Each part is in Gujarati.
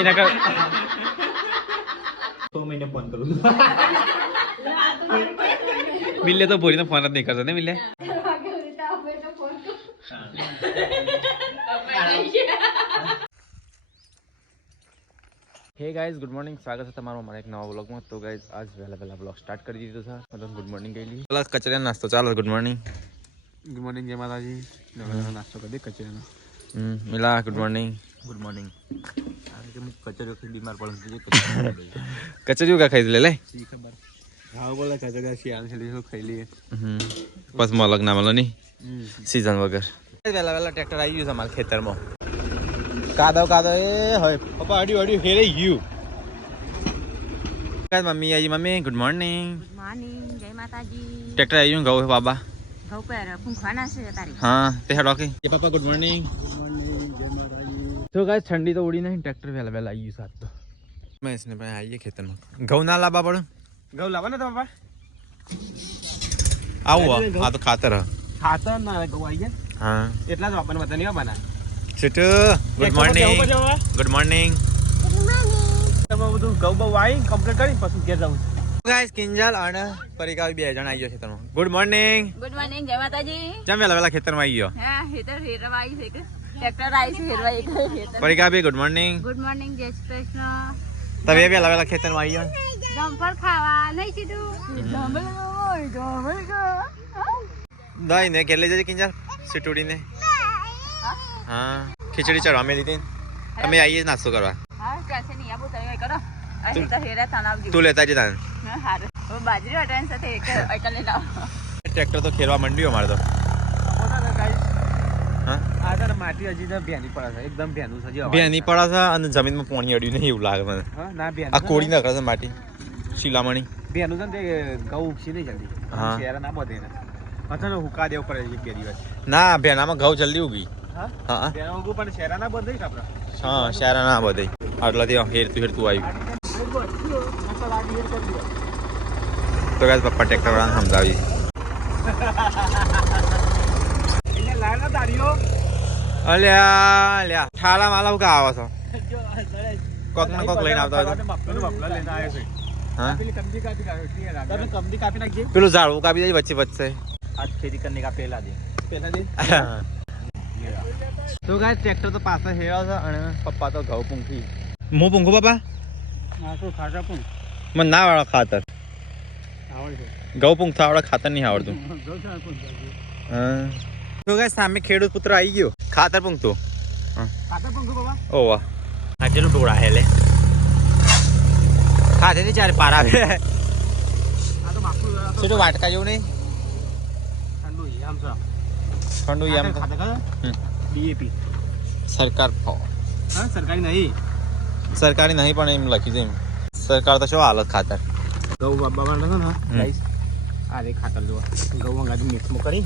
એના કર 6 મહિને ફોન કરું મિલે તો ભોરીને ફોન જ નહીં કરતો ને મિલે हे गाइस गुड मॉर्निंग स्वागत है તમારું અમારા એક નવા વ્લોગમાં તો ગાइस આજ વહેલા વ્લોગ સ્ટાર્ટ કરી દીધો છે मतलब ગુડ મોર્નિંગ કહી લી પેલા કચરાનો નાસ્તો ચાલો ગુડ મોર્નિંગ જય માતાજી નવાનો નાસ્તો કરી દે કચરાનો મિલા ગુડ મોર્નિંગ આજે કે કચરો થી બીમાર પડું કચરિયું કા ખાઈ લે લે સી ખબર હા બોલા કચરા શિયાળ છે લીધો ખાઈ લે બસ મલક ના મલો ની સીઝન વગર વહેલા ટ્રેક્ટર આવી ગયું છે અમારા ખેતરમાં કાદો એ હોય પપ્પા અડી ફેરાઈ ગયું મમ્મી આવી મમ્મી ગુડ મોર્નિંગ જય માતાજી ટ્રેક્ટર આવી ગયું ઘઉં બાબા ઘઉં પર ફૂંખવાના છે તારી હા તે હેડ ઓકે એ પપ્પા ગુડ મોર્નિંગ તો ગાઈસ ઠંડી તો ઉડી નહીં ટ્રેક્ટર વહેલા આવી ગયું સાત તો મેં इसने ભાઈ આવીએ ખેતરમાં ઘઉં ના લાવવા પડે ઘઉં લાવવા ને તો પપ્પા આવો આ તો ખાતર ના ઘઉં આવી ગયા હા એટલા જ વાપરવા બધા નહીં બના સિટુ ગુડ મોર્નિંગ તમે બધું ઘઉં બહુ આવી કમ્પ્લીટ કરી પછી ઘેર જાઉં ગાઈસ કિંજલ અને પરિકા બે જણ આવી ગયા ખેતરમાં ગુડ મોર્નિંગ જય માતાજી જમ વહેલા ખેતરમાં આવી ગયો હા હેતર હેરવા આવી છે કે ટ્રેક્ટર આવી છે હેરવા એક હેતર પરિકા બે ગુડ મોર્નિંગ જય શ્રી કૃષ્ણ તમે વહેલા ખેતરમાં આવી ગયો જમ્પર ખાવા નહીં સીધું દહીં ને કેટલી જજે કિંજલ સિટુડીને હા ખીચડી ચડવા મેં લીધી અમે આવીએ નાસ્તો કરવા હા ચાલશે નહીં આબુ તમે કરો અહીં તો હેરા થાન આવજો તું લેતા જ તાન હારે બાજરી વાટણ સાથે એક આઈટમ લઈને આવો ટ્રેક્ટર તો ખેરવા માંડ્યું અમારે તો હા આ તો માટી હજી તો ભેની પડે છે એકદમ ભેનું છે ભેની પડે છે અને જમીનમાં પાણી અડ્યું નહીં એવું લાગે મને હા ના ભેન આ કોળી નાખે છે માટી શિલામણી ભેનું છે ને તે ઘઉં ઉગશે નહીં જલ્દી હા શેરા ના બધે ને પાછા હુકા દેવું પડે એક બે દિવસ ના ભેનામાં ઘઉં જલ્દી ઉગી હા હા ભેના ઉગું પણ શેરા ના બધે આપણે હા શેરા ના બધે આટલાથી હેરતું આવ્યું તો ગાઈસ પપ્પા ટ્રેક્ટર વાળાને સમજાવી અલ્યા ઠાલા માલા કા આવો છો કોક ને કોક લઈને આવતા હોય હા પેલું ઝાડવું કાપી દે વચ્ચે आज खेती करने का पहला दिन તો ગાઈસ ટ્રેક્ટર તો પાછા હેરા છે અને પપ્પા તો ઘઉં પૂંખી હું પૂંખું પપ્પા હા તો ખાટા પણ મને ના આવડે ખાતર આવડે ઘઉં પૂંખતા આવડે ખાતર નહીં આવડતું હા તો ગાઈસ સામે ખેડૂત પુત્ર આવી ગયો ખાતર પૂંખતો ખાટા પણ બાબા ઓ વાહ આ જેલું ટોળા હે લે ખાતે ની ચારે પાર આવે આ તો માખું સીધું વાટકા જેવું નહીં ઠંડુ આમ છે ઠંડુ એમ ખાતા ડીએપી સરકાર હા સરકારી નહીં સરકારી નહીં પણ એમ લખી છે એમ સરકાર તો શું હાલત ખાતર ઘઉં બાબા ને ગાઈસ આ રે ખાતર જો ઘઉં મંગાવી મિક્સમાં કરી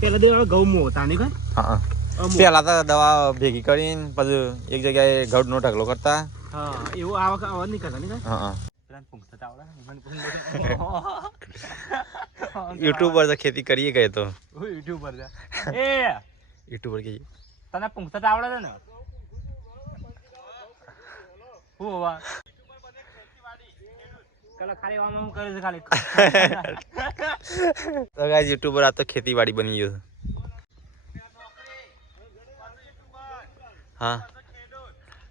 પેલા દે ઘઉં મો હતા નહીં કઈ હા પેલા તો દવા ભેગી કરીને પછી એક જગ્યાએ ઘઉંનો ઢગલો કરતા હા એવું આવા નહીં કરતા નહીં હા પેલા પૂંછતા આવડે યુટ્યુબર તો ખેતી કરીએ ગયે તો યુટ્યુબર છે એ યુટ્યુબર કહીએ તને પૂંછતા આવડે છે ને હું હોવા કલા ખાલી આમ કરે છે ખાલી તો ગાઈસ યુટ્યુબર આ તો ખેતીવાડી બની ગયો હા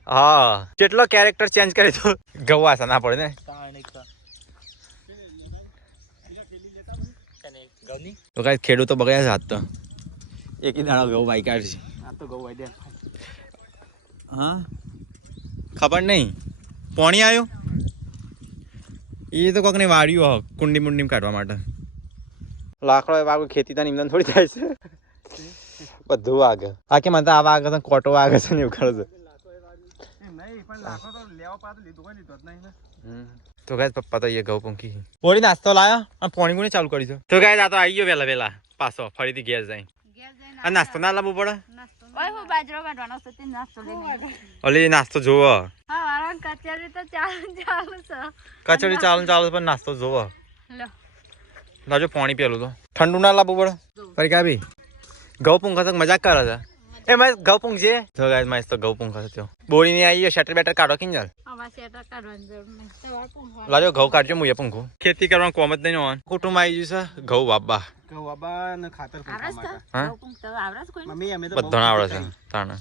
હા કેટલો કેરેક્ટર ચેન્જ કરે તો ગવાસા ના પડે ને તો ગાઈસ ખેડૂતો બગડ્યા છે આજ તો એક દાડો ઘઉં વાઈ કાઢશે આ તો ઘઉં વાઈ દે હા ખબર નહીં પોણી આવ્યો એ તો કોક ને વાળ્યું હો કુંડી મુંડી કાઢવા માટે લાકડો વાગ ખેતી તો નિમદન થોડી થાય છે બધું વાગે આ કે મને આ વાગે તો કોટો વાગે છે ને એવું કરે છે નહીં પણ લાખો તો લેવા પાછું લીધો જ નહીં તો ગાઈસ પપ્પા તો એ ઘઉં પૂંખી પોણી નાસ્તો લાયો અને પોણી કોને ચાલુ કરી દો તો ગાઈસ આ તો આવી ગયો વહેલા પાછો ફરીથી ઘેર જાય આ નાસ્તો ના લાવવો પડે ઓય હું બાજરો કાઢવાનો છે તે નાસ્તો લઈને ઓલી નાસ્તો જોવો હા વાળા કચરી તો ચાલુ છે કચોરી ચાલુ પણ નાસ્તો જોવો લો લાજો પાણી પેલું તો ઠંડુ ના લાવવું પડે ફરી કાબી ઘઉં પૂંખા તો મજાક કરે છે એ મારે ઘઉં પૂંખ છે તો ગાઈસ મારે તો ઘઉં પૂંખ હતો બોરી ની આવી શટર બેટર કાઢો કિન ચાલ લાજો ઘઉં કાઢજો હું એ પૂંખું ખેતી કરવાનું કોમ જ નહીં હોવાનું કુટુંબ આવી ગયું છે ઘઉં બાબા ખાતર હા મમ્મી અમે તો બધો આવડે છે તાણે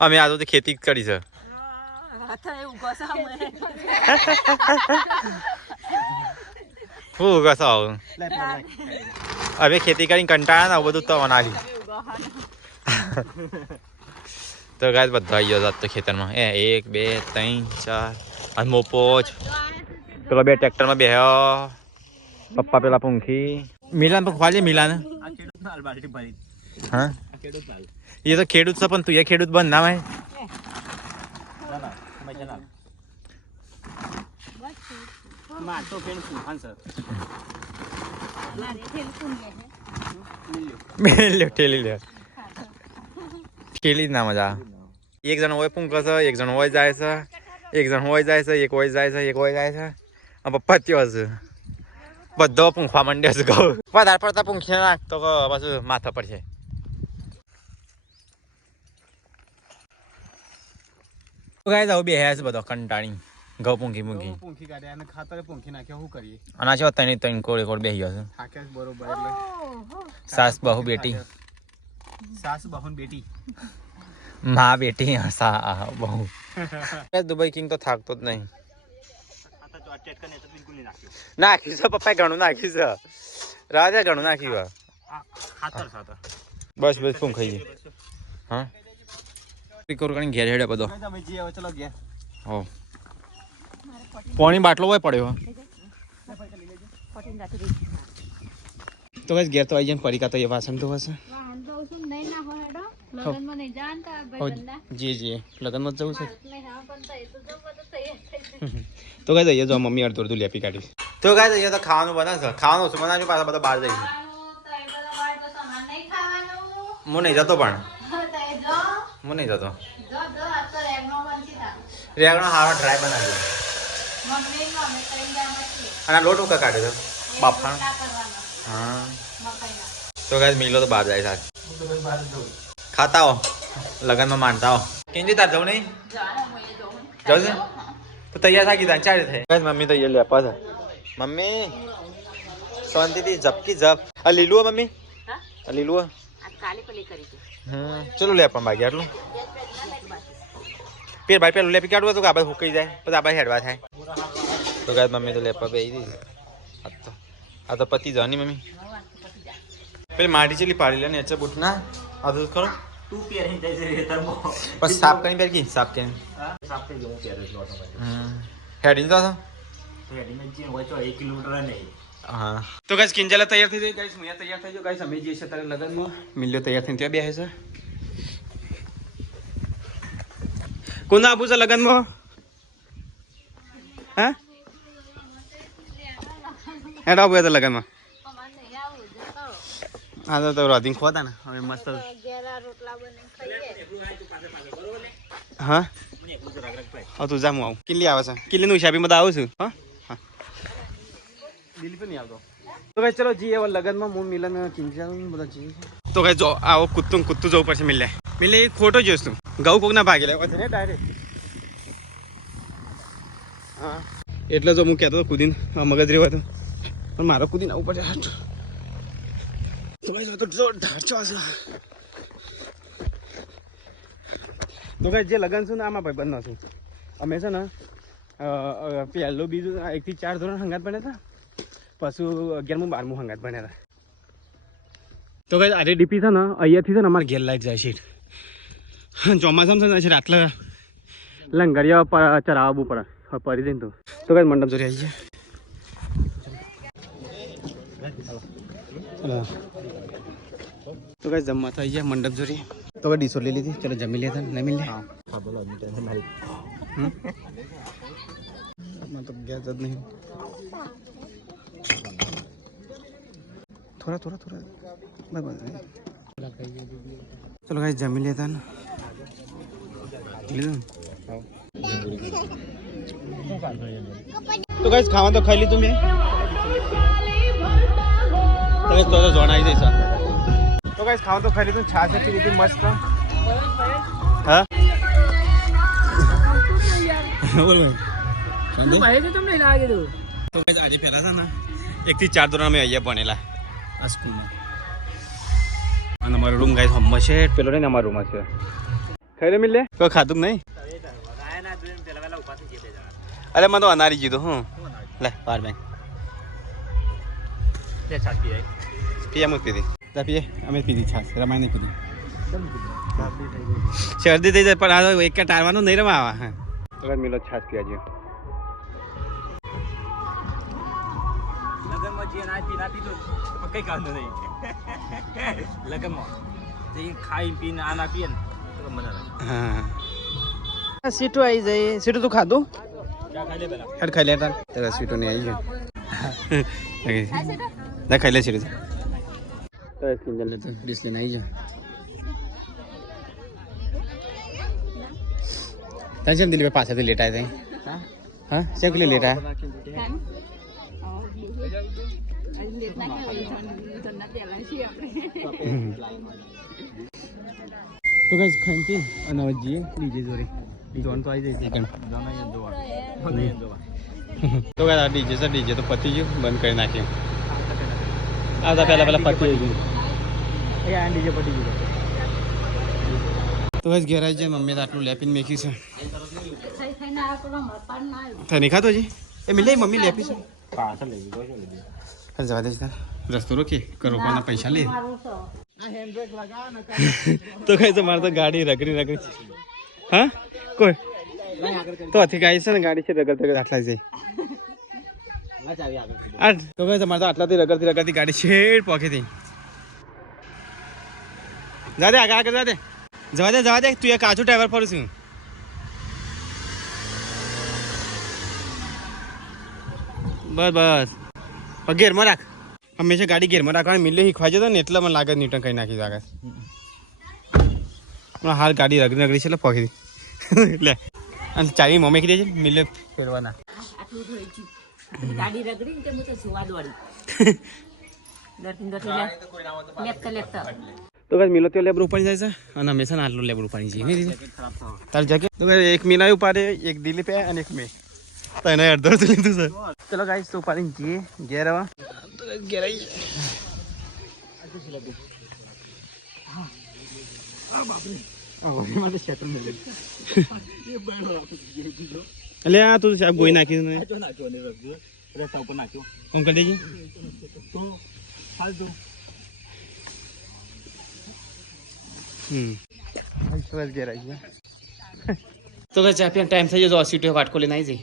અમે આ તો ખેતી જ કરી છે હું કશો હવે ખેતી કરીને કંટાળા ને બધું તો બનાવી તો ગાય બધા આવી ગયો તો ખેતરમાં 1 2 3 4 અને મોપો જ પેલો બે ટ્રેક્ટરમાં બેહ્યો પપ્પા પેલા પૂંખી મિલાન પણ ખવાજે મિલાન હા એ તો ખેડૂત છે પણ તું એ ખેડૂત બંધ ના ભાઈ ઠેલી જ ના મજા એક જણ હોય પૂંખ છે એક જણ હોય જાય છે એક જણ હોય જાય છે એક હોય જાય છે એક હોય જાય છે આ પપ્પા ત્યો છે બધો પૂંખવા માંડ્યો છે કહું વધારે પડતા પૂંખી નાખતો પાછું માથા પર છે ગાય જાવ બે છે બધો કંટાળી ઘઉં પૂંખી કાઢે અને ખાતર પૂંખી નાખ્યો શું કરીએ અને આ ત્રણ કોડ બેસી ગયો છે થાક્યા બરોબર એટલે સાસ બહુ બેટી સાસ બહુ બેટી માં બેટી સા બહુ દુબઈ કિંગ તો થાકતો જ નહીં નાખ્યું છે પપ્પાએ ઘણું નાખ્યું છે રાજા ઘણું નાખ્યું બસ બસ પૂંખાઈ ગઈ હા ઘેર હેડે બધો હો પાણી બાટલો હોય પડ્યો તો બસ ઘેર તો આવી જાય પરીકા તો એ વાસણ તો હશે જી જી લગ્નમાં જ જવું છે તો કઈ જઈએ જો મમ્મી અડધું અડધું લેપી કાઢી તો કઈ જઈએ તો ખાવાનું બનાવશે ખાવાનું ઓછું બનાવજો પાછા બધા બહાર જઈશું હું નહીં જતો પણ હું નહીં જતો રેગણો હારો ડ્રાય બનાવજો અને લોટ ઉકા કાઢ્યો તો બાફાનો હા તો કઈ મિલો તો બહાર જાય સાહેબ ખાતા હો લગનમાં માનતા હો કેન્જી તાર જવું નહીં જવું છે તો તૈયાર થાકી તા ચારે થાય મમ્મી તો અહીંયા લેપા છે મમ્મી શાંતિથી ઝપકી ઝપ આ લીલું મમ્મી આ લીલું ચલો લેપા બાકી આટલું પેર ભાઈ પેલું લેપી કાઢવું હતું કે આપણે હુકાઈ જાય પછી આપણે હેડવા થાય તો ગાય મમ્મી તો લેપા બે દીધી આ તો પતિ જવાની મમ્મી પેલી માટી ચેલી પાડી લે ને એચે બુટ ના આ તો ખરો તું પહેરી જાય છે બસ સાફ કરીને પહેર ગઈ સાફ કરીને સાફ થઈ ગયો પહેરે જ લોટો હેડિંગ તો હેડિંગ જ હોય તો 1 કિલોમીટર નહીં હા તો ગાઈસ કિંજલા તૈયાર થઈ ગઈ ગાઈસ હું તૈયાર થઈ ગયો ગાઈસ અમે જે છે તારે લગનમાં મિલ્યો તૈયાર થઈને ત્યાં બેસે છે કોણ આબુ છે લગનમાં હા હેડ આબુ તો લગનમાં હા તો રાધીન ખોતા ને હવે મસ્ત હા હા તું જા હું આવું કિલ્લી આવે છે કિલ્લીનું હિસાબી બધા આવું છું હા હા દિલ્હી તો નહીં આવતો તો ભાઈ ચલો જી હવે લગનમાં હું મિલન કિંજલ બધા જી તો ભાઈ જો આવો કૂદતું જવું પડશે મિલે એક ફોટો જોઈશ તું ઘઉં કોક ના ભાગી લેવા છે ને ડાયરેક્ટ હા એટલે જો હું કહેતો હતો કુદીને મગજ રેવા તો પણ મારો કુદીને આવું પડશે હાટ તો ભાઈ તો જોરદાર છે તો ભાઈ જે લગન છું ને આમાં ભાઈ બંધ છું અમે છે ને પહેલું બીજું 1 થી 4 ધોરણ હંગાત ભણ્યા હતા પછી 11મું 12મું હંગાત ભણ્યા હતા તો ભાઈ અરે ડીપી છે ને અહીંયાથી છે ને અમારે ઘેર લાઈટ જાય છે ચોમાસામાં છે ને આટલા લંગરિયા ચરાવવું પડે પરી જઈને તો કઈ મંડપ જોરી આવી જાય તો કઈ જમવા તો આવી જાય મંડપ જોરી તો કઈ ડીશો લઈ લીધી ચલો જમી લે નહીં મિલે તો ગેસ જ નહીં થોડા બરાબર ચલો કઈ જમી લેતા ને લીધું તો ગાઈસ ખાવા તો ખાઈ લીધું મેં તો જોણ આવી જઈશ તો ગાઈસ ખાવા તો ખાઈ લીધું છાશ હતી લીધી મસ્ત હા બોલ ભાઈ ભાઈ તો તમને લાગે તો આજે પહેલા હતા ને 1 થી 4 ધોરણ અમે અહીંયા ભણેલા આ સ્કૂલમાં અને અમારો રૂમ ગાઈસ હમ છે પેલો ને અમારો રૂમ છે ખરે મિલે કોઈ ખાતું નહીં અરે મને તો અનારી કીધું હું લે બાર બેંક પીએ મું પીધી પીએ અમે પીધી છાસ રમાય નહીં પીધી શરદી થઈ જાય પણ આ એક ટાળવાનું નહીં રમા આવા તો મિલો છાસ પીવા જો લગનમાં જે ના પીધો કઈ કામ નહીં લગનમાં જે ખાઈ પીને આના પીએ ને તો મજા હા સીટો આવી જાય સીટો તું ખાધું ખાઈ લેતા તારા સીટો નહીં આવી જાય ખાઈ લે સીટો તો સ્કીન જલ લેતો ડિશ લેને આવી જાય તને જેમ દિલ્હી પાછળથી લેટ આવ્યા હતા હા શેમ કે લેટ આવ્યા તો ગાઈસ ખાંતી અને જીએ ડીજે જોડે જોન તો આવી જાય છે તો ગાઈસ ડીજે સર ડીજે તો પતી ગયું બંધ કરી નાખ્યું આવતા પહેલા પતી ગયું એ ડીજે પટી ગયું તો ગાઈસ ઘેર આવી જાય મમ્મી આટલું લેપીને મેક્યું છે નહીં ખાતો હજી એ મિલે મમ્મી લેપી છે પાછળ લઈ ગયો જવા દે રસ્તો રોકી રોકવાના પૈસા લે તો કઈ તમારે તો ગાડી રગડી હા કોઈ તો અથી ગાડી છે ને ગાડી છે રગડતી આટલા જાય તો કઈ તમારે તો આટલાથી રગડતી ગાડી છેડ પોકેથી જા દે આગળ જવા દે તું એ કાચું ડ્રાઈવર ફરું છું બસ ગેરમાં રાખ હંમેશા ગાડી ગેરમાં રાખવાની મિલે શીખવાજો તો ને એટલે મને લાગે ન્યૂટન કઈ નાખી લાગે હાલ ગાડી રગડી છે એટલે પકડી એટલે અને ચાવી મમ્મી કીધે છે મિલે ફેરવાના ગાડી રગડી કે હું તો સુવાદ વાળી તો કઈ મિલો તો લેબર ઉપાડી જાય છે અને હંમેશા આટલું લેબર ઉપાડી જઈએ નહીં તારી જગ્યા તો એક મીના ઉપાડે એક દિલીપ અને એક મેં તો એને અડધો લીધું સર ચલો ગાઈસ તો ઉપાડીને જઈએ ઘેર આવા તો ઘેર આવી એટલે આ તું સાહેબ ગોઈ નાખી કોમ કરી દેજી ઘેર આવી તો ચા પીવાનો ટાઈમ થઈ જતો સીટો વાટકો લઈને આવી જઈ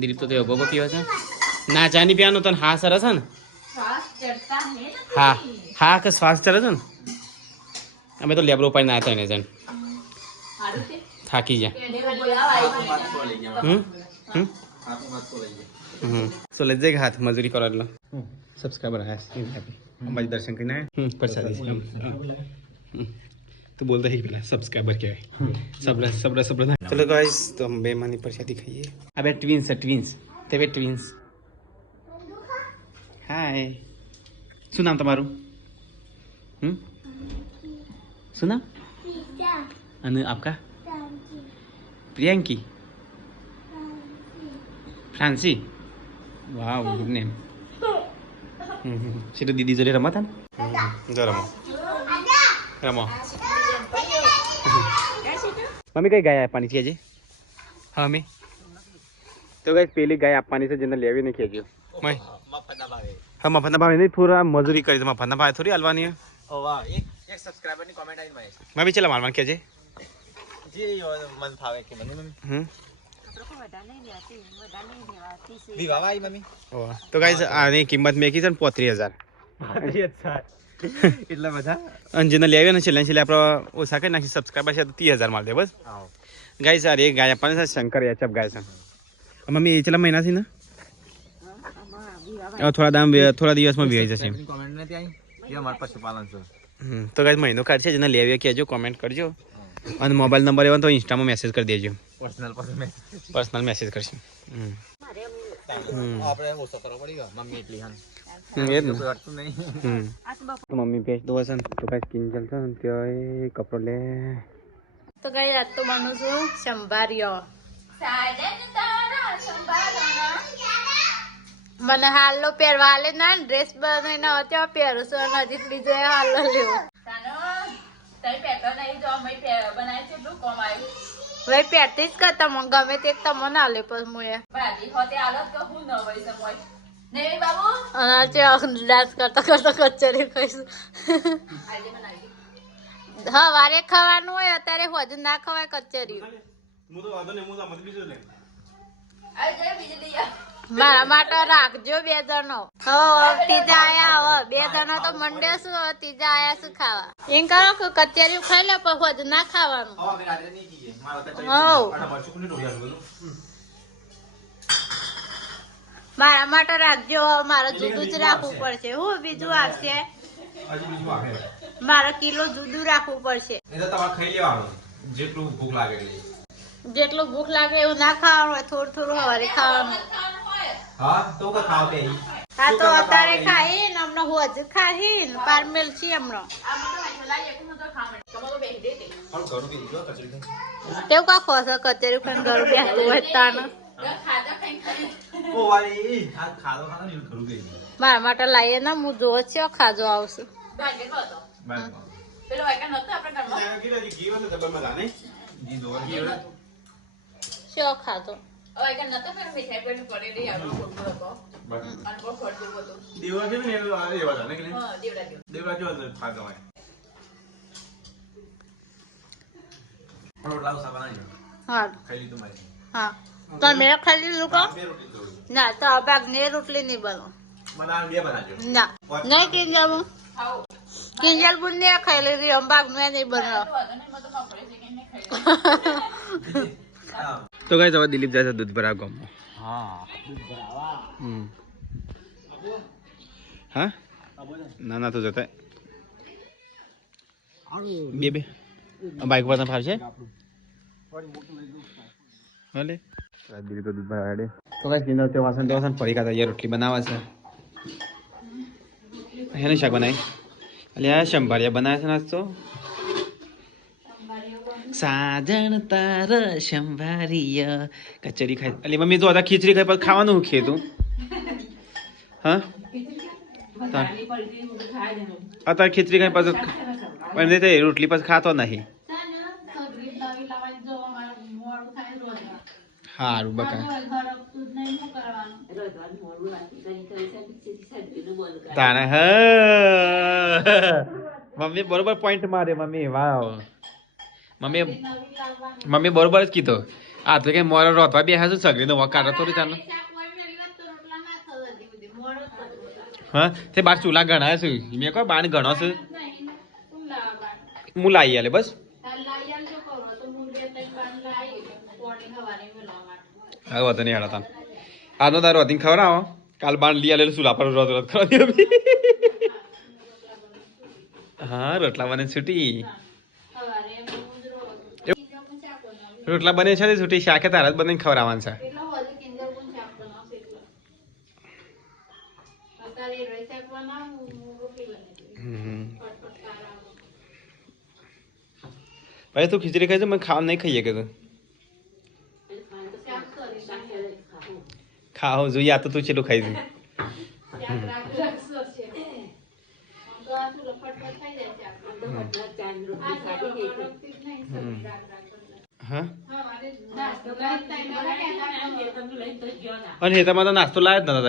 દિલીપ તો ભોગો પીવા છે ના ચા નહીં પીવાનું તને હા સરસ છે ને હા કે શ્વાસ ચડે છે ને અમે તો લેબરો પાડીને આવ્યા એને જણ થાકી જાય સો લઈ જાય હાથ મજૂરી કરો એટલે સબસ્ક્રાઈબર આવ્યા અંબાજી દર્શન કરીને પ્રસાદી તો બોલતા ही પેલા સબસ્ક્રાઈબર કહેવાય સબરા ચલો ગાઈસ તો हम बेमानी प्रसादी खाइए अबे ट्विंस है ट्विंस तेरे ट्विंस हाय શું નામ તમારું શું નામ અને આપકા પ્રિયંકી ફ્રાન્સી વાવ ગુડ નેમ સીધો દીદી જોડે રમતા ને જો રમો મમ્મી કઈ ગાય આપવાની છે આજે હા મમ્મી તો કઈ પેલી ગાય આપવાની છે જેને લેવી નહીં ખેંચ્યો હા મફતના ભાવે નહીં થોડા મજૂરી કરી છે મફતના ભાવે થોડી હાલવાની એક સબસ્ક્રાઇબર ની કોમેન્ટ આવી મારી મમ્મી ચલા મારવાનું કે છે જે મન ફાવે કે મને મમ્મી વિવાહ આવી મમ્મી તો ગાઈસ આની કિંમત મેકી છે ને 35,000 એટલા બધા અને જેને લેવી ને છેલ્લે આપણે ઓછા કરી નાખી સબસ્ક્રાઈબર છે તો 30,000 માર દે બસ ગાઈસ આ એક ગાય આપવાની છે શંકર એચએફ ગાય છે મમ્મી એ ચલા મહિનાથી ને થોડા દિવસમાં વિવાઈ જશે કોમેન્ટ નથી આવી જે અમાર પશુપાલન છે તો ગાઈસ મહિનો કાઢશે જેને લેવી કહેજો કોમેન્ટ કરજો અને મોબાઈલ નંબર એવો તો ઇન્સ્ટામાં મેસેજ કરી દેજો પર્સનલ મેસેજ કરશું આપણે ઓછો કરવો પડી ગયો મમ્મી એટલી હા તો મમ્મી ભેજ દો હશે ને તો કાંઈ સ્કીન ચાલશે ને ત્યાં કપડો લે તો કઈ આજ તો બનું છું સંભાર્યો. મને હાલો પહેરવા હાલે ના ડ્રેસ બનાવીને ત્યાં પહેરું છું અને હજી બીજો હાલો લેવો. ભાઈ પહેરતી જ કરતા મને ગમે તે તમને ના લે પછી મુએ ડાન્સ કરતા કરતા કચેરી ખાઈશું. હા વારે ખાવાનું હોય અત્યારે હજુ ના ખવાય કચેરી. મારા માટે રાખજો 2 જણો. ત્રીજા આયા હવે 2 જણો તો મંડે શું ત્રીજા આયા શું ખાવા એમ કરો કે કચેરી ખાઈ લે પણ હજુ ના ખાવાનું. મારા માટે રાખજો. મારે જુદું જ રાખવું પડશે. હું બીજું આવશે મારે કિલો જુદું રાખવું પડશે. જેટલું ભૂખ લાગે એવું ના ખાવાનું હોય. થોડું થોડું હવારે ખાવાનું. હા તો અત્યારે ખાઈ ને હમણાં હોજ ખાઈ ને પારમેલ છીએ હમણાં. તેવું કા ખોસ કચેરી ખાઈને ઘર બેસતું હોય તાને. મારા માટે લાવીએ ને હું જોઉં છું ખાજો આવશે. શું ખાધો હા તમે ખાઈ લીધું કો ના તો ભાગ ને રોટલી નહીં બનો ના નહીં કિંજલ કિંજલ બુન ને ખાઈ લીધી આમ ભાગ ને નહીં બનાવ. તો ગાઈસ હવે દિલીપ જાય છે દૂધ ભરાવા ગામમાં. હા ના ના તો જતા બે બાઈક પર ફાવશે ભલે. દિલીપ તો દૂધ ભરાવા દે. તો ગાઈસ કિંજલ તે વાસણ ફરી ખાતા યાર રોટલી બનાવે છે. હેનું શાક બનાવી એટલે આ સંભાળિયા બનાવે છે નાસ્તો. સાજણ તાર સંભાળિયા કચરી ખાઈ એટલે મમ્મી તો હતા ખીચડી ખાઈ પછી ખાવાનું ખેતું. હા અત્યારે ખીચડી ખાઈ પછી રોટલી પછી ખાતો નહીં. સારું બકા તાણે હ મમ્મી બરોબર પોઈન્ટ મારે. મમ્મી વાવ મમ્મી બરોબર જ કીધો. આ તો કઈ મોરો રોતવા બેહા છું સગડી નો વકાર હતો ચાલો. હા તે બાર ચૂલા ગણાય છે મેં કહો બાણ ગણો છે હું લાવી આલે બસ. હા વાંધો નહીં હેડા તાન આનો તારો હતી ખવડાવો કાલ બાણ લઈ આલે ચૂલા પર રોત રોત કરવા દે. હા રોટલા બને છૂટી રોટલા બને છે છૂટી શાકે તારા જ બને ખવડાવવાનું છે. ભાઈ તું ખીચડી ખાઈ છે મને ખાવા નહીં ખાઈએ કે તું ખાઓ જોઈએ આ તો તું ચેલું ખાઈ છે. હા અને હેતામાં તો નાસ્તો લાવ્યો જ નતા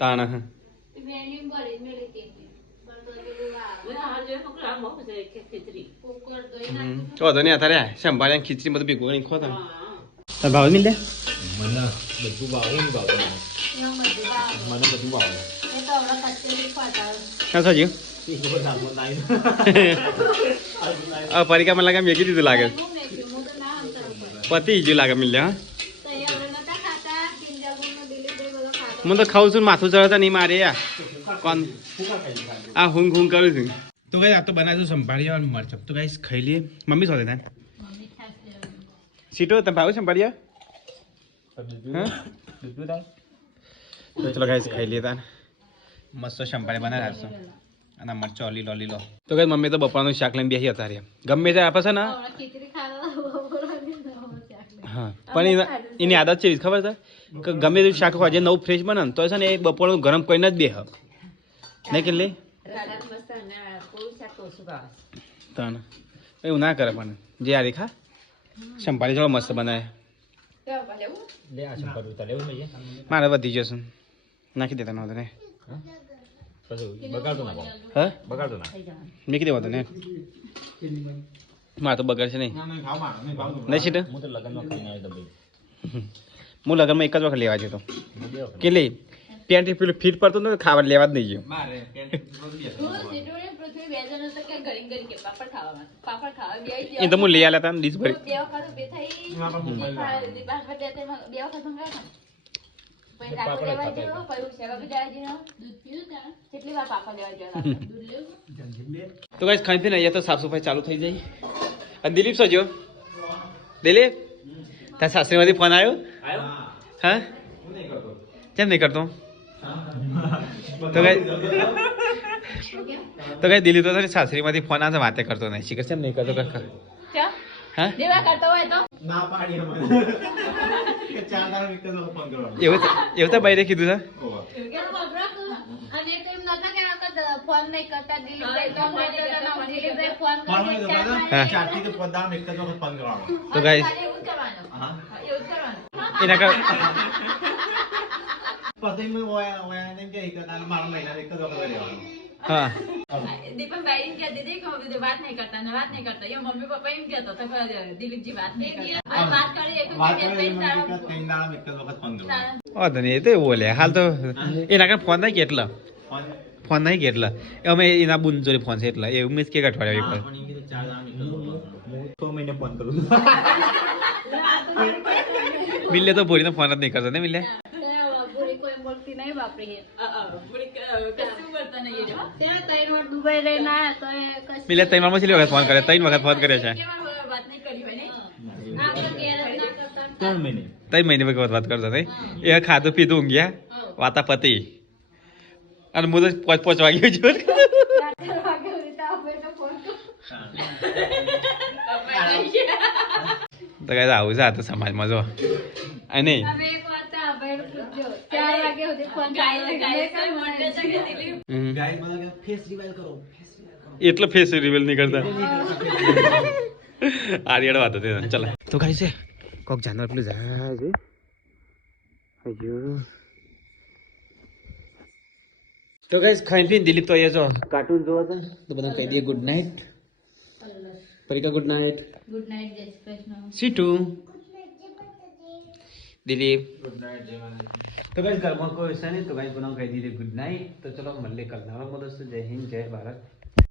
તાણ તો નહીં અત્યારે સંભાળ્યા ખીચડી બધું ભેગું કરીને ખો તમે ભાવ મિલ દે. મને બધું ભાવે મને બધું ભાવે. હા સાજી પરીકા મને લાગે મેગી દીધું લાગે પતિ જ લાગે મિલ હા. હું તો ખાઉં છું માથું ચડતા નહીં મારે યાર કોણ આ હું કરું છું. તો કઈ આ તો બનાવીશું સંભાળીએ મરચક તો કઈ ખાઈ લઈએ. મમ્મી શું થાય સીટો તમે ભાવ સંભાળીએ હા તો ચલો ગાઈસ ખાઈ લઈએ તાન મસ્ત સંભાળે બનાવી રાખશું. અને મરચો લીલો લીલો તો કઈ મમ્મી તો બપોરનું શાક લઈને બેસી હતા રે ગમે તે આપે છે ને ખીચડી ખાવા હા પણ એની આદત છે ખબર છે કે ગમે તેવું શાક હોય જે નવું ફ્રેશ બને ને તો છે ને એ બપોરનું ગરમ કરીને જ બેહ નહીં કેટલી તને એવું ના કરે પણ જે આ રેખા સંભાળી થોડો મસ્ત બનાવે લે આ શંકર ઉતાર લેવું નહીં મારે વધી જશે નાખી દેતા નહોતો ને પછી બગાડતો ના હા બગાડતો ના મૂકી દેવા તો ને મારે તો બગાડ છે નહીં નહીં સીટ હું તો લગનમાં ખાઈને આવ્યો તો ભાઈ હું લગ્નમાં એક જ વખત લેવા જતો હું બે વખત. કેટલી પેન્ટ પેલું ફીટ પડતું ને ખાવા લેવા જ નહીં ગયો પૃથ્વી બે જણ તો કે ઘડી ઘડી કે પાપડ ખાવા બે એ તો હું લઈ આલ્યા હતા ડીશ ભરી બે વખત ઉભી થઈ દીપાસ પર બે વખત મંગાવ્યા પછી પાપડ લેવા ગયો પછી ઉછેરા બી જાય છે દૂધ પીવું કેટલી વાર પાપડ લેવા ગયો દૂધ લેવું તો ગાઈસ ખાઈ પીને અહીંયા તો સાફ સફાઈ ચાલુ થઈ જાય અને દિલીપ શું જો દિલીપ તારા સાસરીમાંથી ફોન આવ્યો હા કેમ નહીં કરતો તો કઈ દિલીપ તો તારી સાસરીમાંથી ફોન આવે વાતે કરતો નહીં શીખર કેમ નહીં કરતો કર હા દેવા કરતો હોય તો એવું તો બહાર કીધું છે અને કેમ નતા કે ફોન નહીં કરતા દિલીપભાઈ તો દિલીપભાઈ ફોન તો ગાઈસ એવું કરવાનું એના કર હા દીપક ભાઈ એમ કહેતી હતી કે વાત નહીં કરતા એ મમ્મી પપ્પા એમ કહેતો તો દિલીપજી વાત નહીં કરતા વાત કરી એક વાંધો નહીં એ તો એવું બોલે હાલ તો એના કર ફોન નહીં કેટલા ફોન નહીં કેટલા અમે એના બુન જોડે ફોન છે એટલા એવું મેં કે અઠવાડિયા એક મહિને ફોન કરું મિલે તો ભોરીને ફોન જ નહીં કરતો ને મિલે કોઈ બોલતી નહીં બાપરી કશું બોલતા નહીં ત્યાં 3 વાર દુબઈ રહીને આયા તો એ કશું મિલે ત્રણ વાર વખત ફોન કરે 3 વખત ફોન કરે છે વાત નહીં કરી ભાઈ આપણે ઘેર જ ના કરતા 3 મહિને 3 મહિને વખત વાત કરતો નહીં એ ખાધું પીધું ઊંઘ્યા વાતા પતિ અને હું તો 5 વાગ્યો છું તો કઈ આવું છે આ તો સમાજમાં જો અને એટલો ફેસ રિવીલ નહીં કરતા આરિયાડ વાત હતી ચાલ તો ગાઈ છે કોક જાનવર પેલું જાય છે અయ్యో તો ગાઈસ ખાઈ પીને દિલીપ તો અહીંયા જો કાર્ટૂન જોવા છે તો બધા કહી દઈએ ગુડ નાઇટ પરિકા ગુડ નાઇટ ગુડ નાઇટ જય શ્રી કૃષ્ણ સીટુ દિલીપ તો ગાઈસ ઘરમાં કોઈ છે નહીં તો ગાઈસ બનાવ કહી દીધી ગુડ નાઇટ તો ચલો મળીએ કલ નવા મોડસ જય હિન્દ જય ભારત